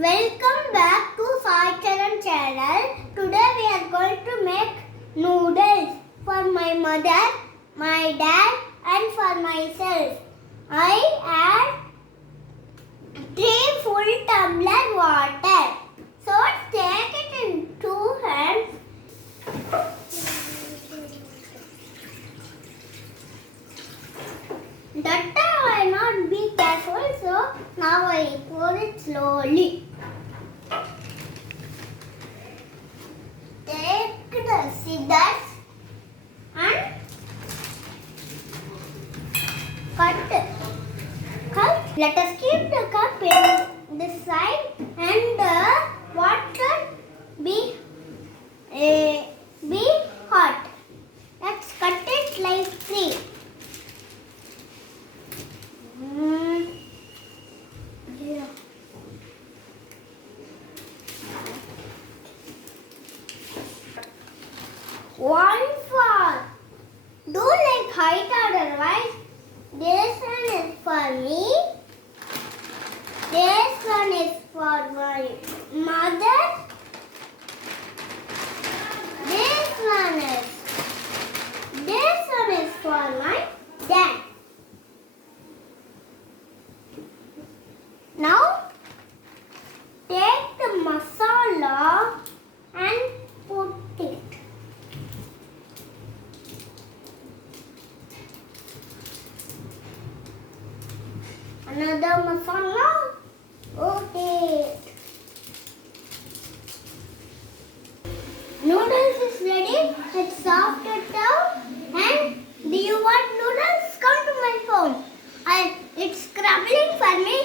Welcome back to Charan channel. Today we are going to make noodles for my mother, my dad and for myself. I add 3 full tumbler water. So take it in 2 hands. That time I not be careful, so now I pour it slowly. Take the scissors and cut. Let us keep the cup in this side and the water be hot. Let's cut it like 3. Yeah. One for do like height otherwise. This one is for me. This one is for my mother. This one is for my dad. Now take the masala and put it. Another masala, put it. Noodles is ready. It's soft it down. And do you want noodles? Come to my phone. It's crumbling for me.